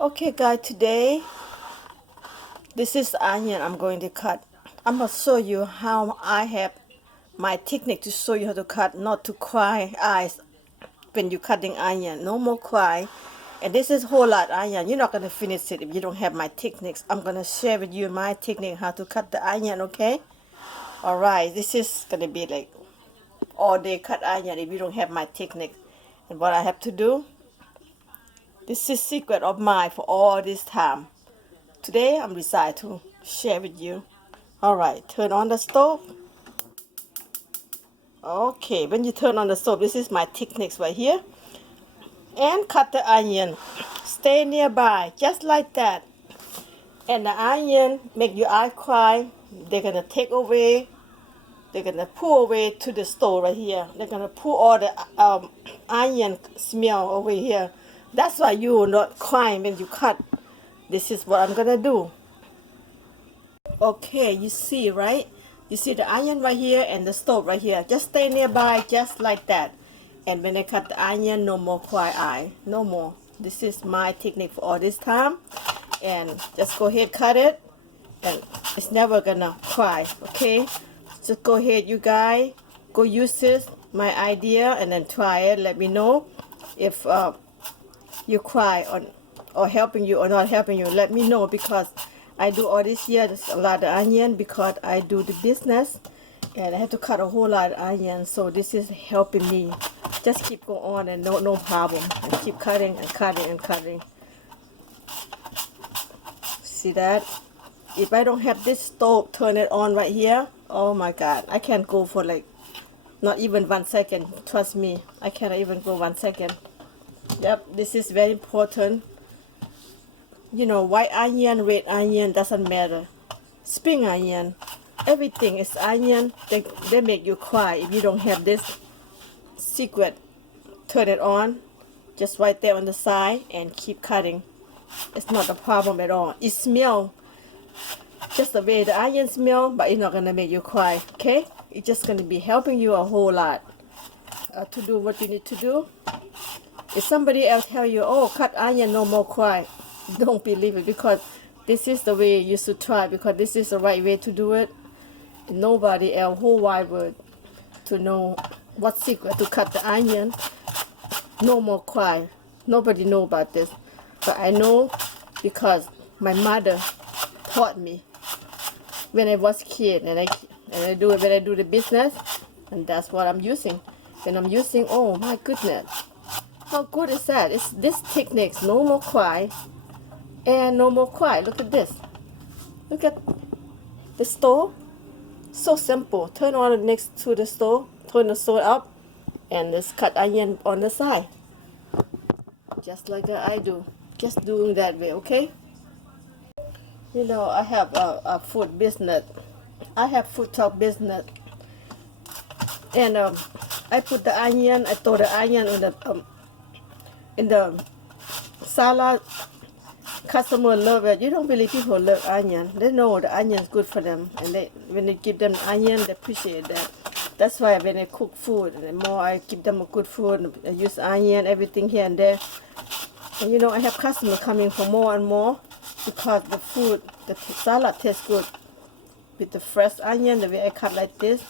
Okay guys, today this is onion I'm going to cut. I'm going to show you how I have my technique to show you how to cut, not to cry eyes when you're cutting onion. No more cry. And this is whole lot onion. You're not going to finish it if you don't have my techniques. I'm going to share with you my technique how to cut the onion, okay? Alright, this is going to be like all day cut onion if you don't have my technique. And what I have to do, this is secret of mine for all this time. Today I'm decided to share with you. Alright, turn on the stove. Okay, when you turn on the stove, this is my techniques right here. And cut the onion. Stay nearby, just like that. And the onion make your eye cry. They're gonna take away. They're gonna pull away to the stove right here. They're gonna pull all the onion smell over here. That's why you will not cry when you cut. This is what I'm gonna do. Okay, you see, right? You see the onion right here and the stove right here. Just stay nearby, just like that. And when I cut the onion, no more cry eye. No more. This is my technique for all this time. And just go ahead, cut it. And it's never gonna cry, okay? Just go ahead, you guys. Go use this, my idea, and then try it. Let me know if you cry or helping you or not helping you. Let me know, because I do all this year. There's a lot of onion because I do the business and I have to cut a whole lot of onion. So this is helping me. Just keep going on and no problem. And keep cutting and cutting and cutting. See that? If I don't have this stove, turn it on right here. Oh my God, I can't go for like not even 1 second. Trust me, I cannot even go 1 second. Yep, this is very important. You know, white onion, red onion, doesn't matter. Spring onion, everything is onion. They make you cry if you don't have this secret. Turn it on, just right there on the side, and keep cutting. It's not a problem at all. It smells just the way the onion smell, but it's not gonna make you cry, okay? It's just gonna be helping you a whole lot to do what you need to do. If somebody else tell you, oh, cut onion, no more cry, don't believe it, because this is the way you should try, because this is the right way to do it. Nobody else, whole wide world, to know what secret to cut the onion. No more cry. Nobody know about this, but I know because my mother taught me when I was a kid, and I do it when I do the business, and that's what I'm using. When I'm using, oh my goodness, how good is that? It's this techniques, no more cry. And no more cry. Look at this. Look at the stove. So simple. Turn on next to the stove. Turn the stove up. And just cut onion on the side. Just like I do. Just doing that way, okay? You know, I have a food business. I have food truck business. And I put the onion. I throw the onion in the salad. Customer love it. You don't believe people love onion. They know the onion is good for them, and when they give them onion, they appreciate that. That's why when I cook food, the more I give them a good food, I use onion, everything here and there. And you know, I have customers coming for more and more because the food, the salad tastes good with the fresh onion, the way I cut like this.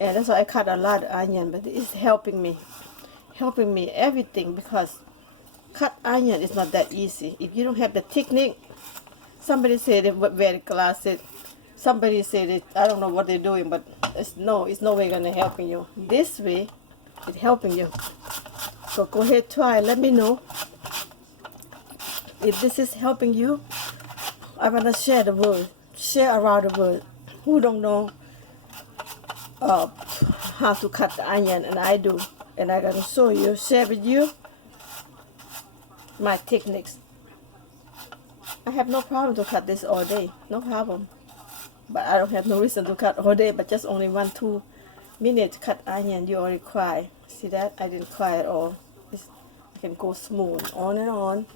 And that's why I cut a lot of onion, but it's helping me everything, because cut onion is not that easy. If you don't have the technique, somebody say they wear glasses, somebody say that I don't know what they're doing, but it's no way gonna helping you. This way, it's helping you. So go ahead, try. Let me know if this is helping you. I wanna share the word, share around the world. Who don't know how to cut the onion, and I do, and I'm gonna show you, share with you my techniques. I have no problem to cut this all day, no problem. But I don't have no reason to cut all day, but just only 1-2 minutes to cut onion, you already cry. See that? I didn't cry at all. I can go smooth, on and on.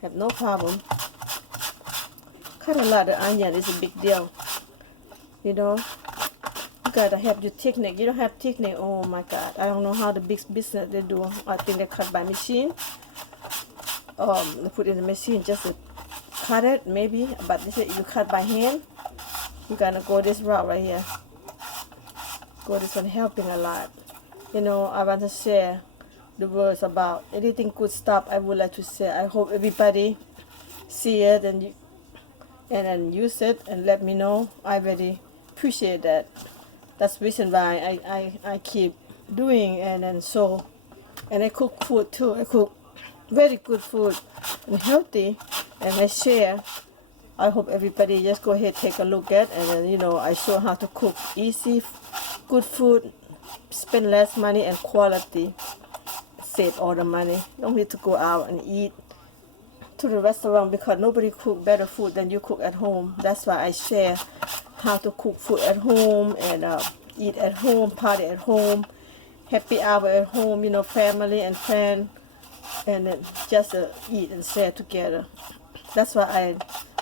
Have no problem. Cut a lot of onion is a big deal. You know, you gotta have your technique. You don't have technique, oh my God. I don't know how the big business they do. I think they cut by machine. put in the machine just to cut it maybe, but this is you cut by hand. You're gonna go this route right here. Go this one, helping a lot. You know, I want to share the words about anything good stuff I would like to share. I hope everybody see it and then use it and let me know. I really appreciate that. That's the reason why I keep doing and then so, and I cook food too. I cook very good food and healthy, and I share. I hope everybody just go ahead, take a look at, and then you know I show how to cook easy, good food, spend less money and quality, save all the money. Don't need to go out and eat to the restaurant because nobody cook better food than you cook at home. That's why I share how to cook food at home and eat at home, party at home, happy hour at home, you know, family and friend, and then just eat and share together. That's why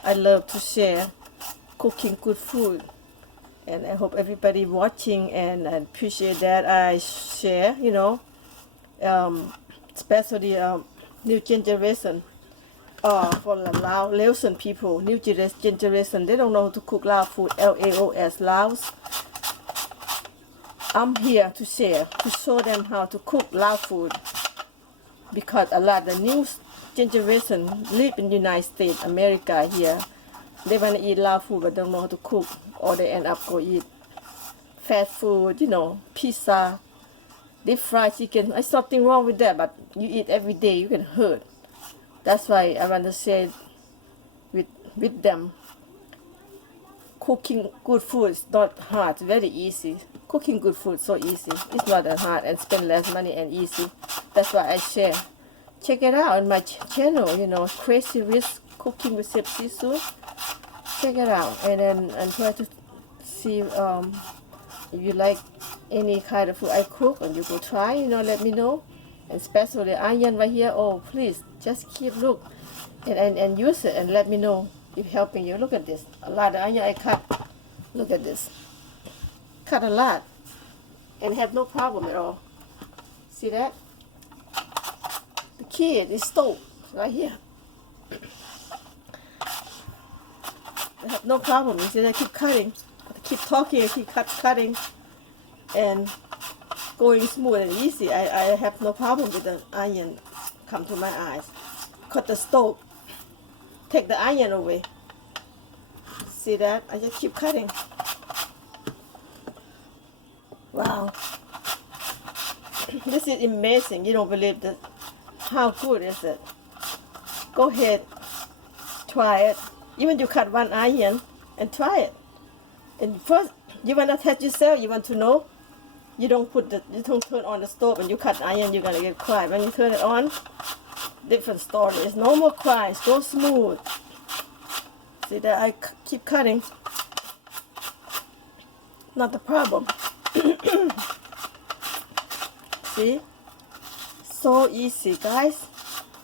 I love to share cooking good food, and I hope everybody watching and appreciate that I share, you know, especially new generation. For the Laotian people, new generation, they don't know how to cook Lao food, Laos, Laos. I'm here to share, to show them how to cook Lao food, because a lot of the new generation live in the United States, America here. They want to eat Lao food but don't know how to cook, or they end up go eat fast food, you know, pizza, deep fried chicken. There's nothing wrong with that, but you eat every day, you can hurt. That's why I want to say with them, cooking good food is not hard, very easy. Cooking good food so easy. It's not that hard and spend less money and easy. That's why I share. Check it out on my channel, you know, Crazy Rich Cooking with Chef Sisu. Check it out and try to see if you like any kind of food I cook, and you go try, you know, let me know. And especially onion right here, oh please just keep look and use it and let me know if helping you. Look at this, a lot of onion I cut. Look at this, cut a lot and have no problem at all. See that? The key is stove right here. I have no problem. You see, I keep cutting, I keep talking, I keep cutting and going smooth and easy. I have no problem with the onion come to my eyes. Cut the stove, take the onion away. See that? I just keep cutting. Wow. This is amazing. You don't believe that. How good is it? Go ahead, try it. Even you cut one onion and try it. And first, you want to test yourself, you want to know. You don't turn on the stove and you cut onion, you're gonna get cry. When you turn it on, different story. It's no more cries, go smooth. See that I keep cutting. Not the problem. See? So easy, guys.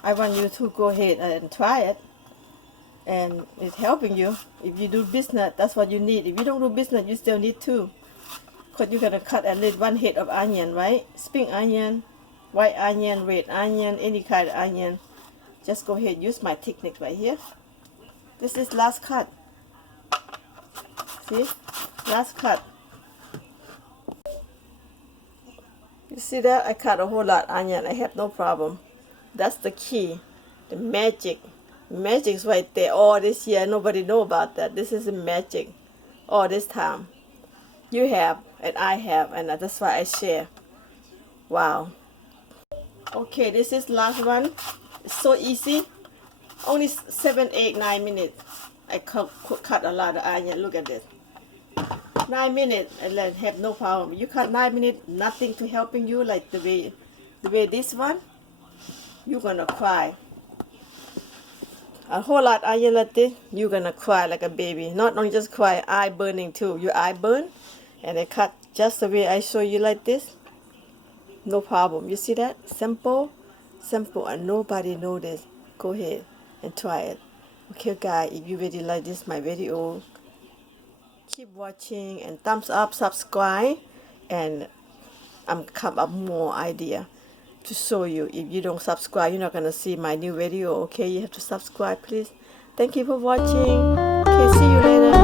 I want you to go ahead and try it. And it's helping you. If you do business, that's what you need. If you don't do business, you still need to. Because you're going to cut at least one head of onion, right? Spring onion, white onion, red onion, any kind of onion. Just go ahead, use my technique right here. This is last cut. See? Last cut. You see that? I cut a whole lot of onion. I have no problem. That's the key. The magic. Magic is right there. All this year, nobody know about that. This is the magic. All this time. You have, and I have, and that's why I share. Wow. Okay, this is last one. It's so easy. Only 7, 8, 9 minutes. I cut a lot of onion. Look at this. 9 minutes and then have no problem. You cut 9 minutes, nothing to helping you like the way this one. You're gonna cry. A whole lot of onion like this, you're gonna cry like a baby. Not only just cry, eye burning too. Your eye burn, and I cut just the way I show you like this. No problem. You see that? Simple, simple, and nobody know this. Go ahead and try it. Okay, guys, if you really like this my video, keep watching and thumbs up, subscribe, and I'm come up more idea. to show you. If you don't subscribe, you're not gonna see my new video. Okay, you have to subscribe, please. Thank you for watching. Okay, see you later.